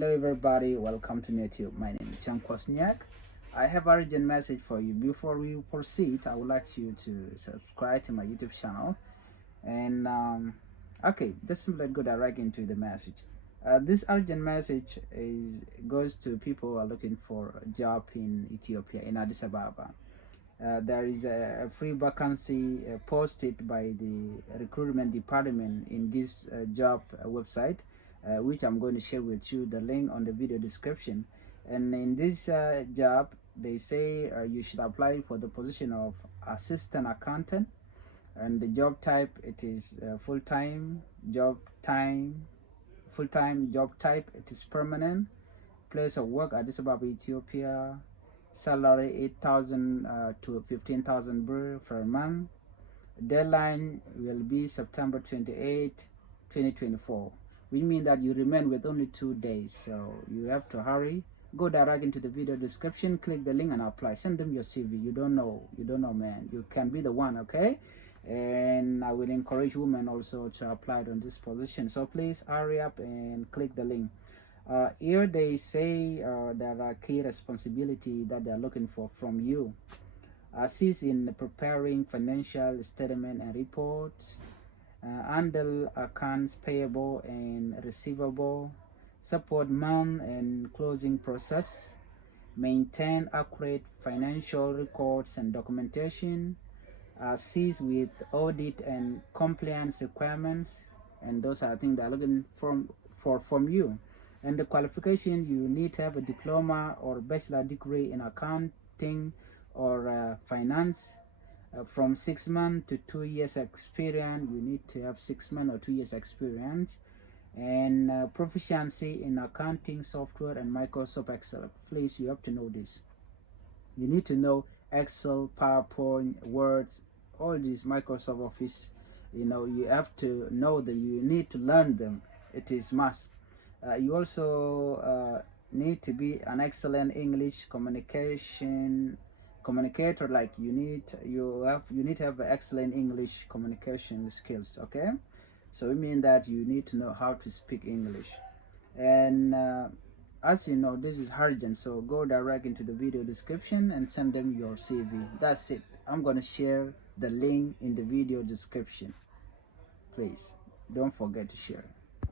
Hello everybody, welcome to YouTube. My name is Chan Kwasniak. I have a urgent message for you. Before we proceed, I would like you to subscribe to my YouTube channel. And okay, just simply go direct into the message. This urgent message goes to people who are looking for a job in Ethiopia, in Addis Ababa. There is a free vacancy posted by the recruitment department in this job website, which I'm going to share with you the link on the video description. And in this job, they say you should apply for the position of assistant accountant, and the job type, it is full-time job type, it is permanent. Place of work, Addis Ababa, Ethiopia. Salary 8,000 to 15,000 birr per month. Deadline will be September 28, 2024, which means that you remain with only 2 days, so you have to hurry. Go direct into the video description, click the link and apply. Send them your CV. You don't know, man, you can be the one. Okay, and I will encourage women also to apply on this position, so please hurry up and click the link. Here they say there are key responsibility that they are looking for from you. Assist in preparing financial statement and reports, handle accounts payable and receivable, support month and closing process, maintain accurate financial records and documentation, assist with audit and compliance requirements, and those are things they are looking from you. And the qualification, you need to have a diploma or bachelor degree in accounting or finance, from 6 months to 2 years experience. You need to have 6 months or 2 years experience, and proficiency in accounting software and Microsoft Excel. Please, you have to know this. You need to know Excel, PowerPoint, Words, all these Microsoft Office. You have to know them. You need to learn them. It is must. You also need to be an excellent English communicator. Like you need to have excellent English communication skills. Okay, so it means that you need to know how to speak English. And as you know, this is urgent, so go direct into the video description and send them your CV. That's it. I'm gonna share the link in the video description. Please don't forget to share.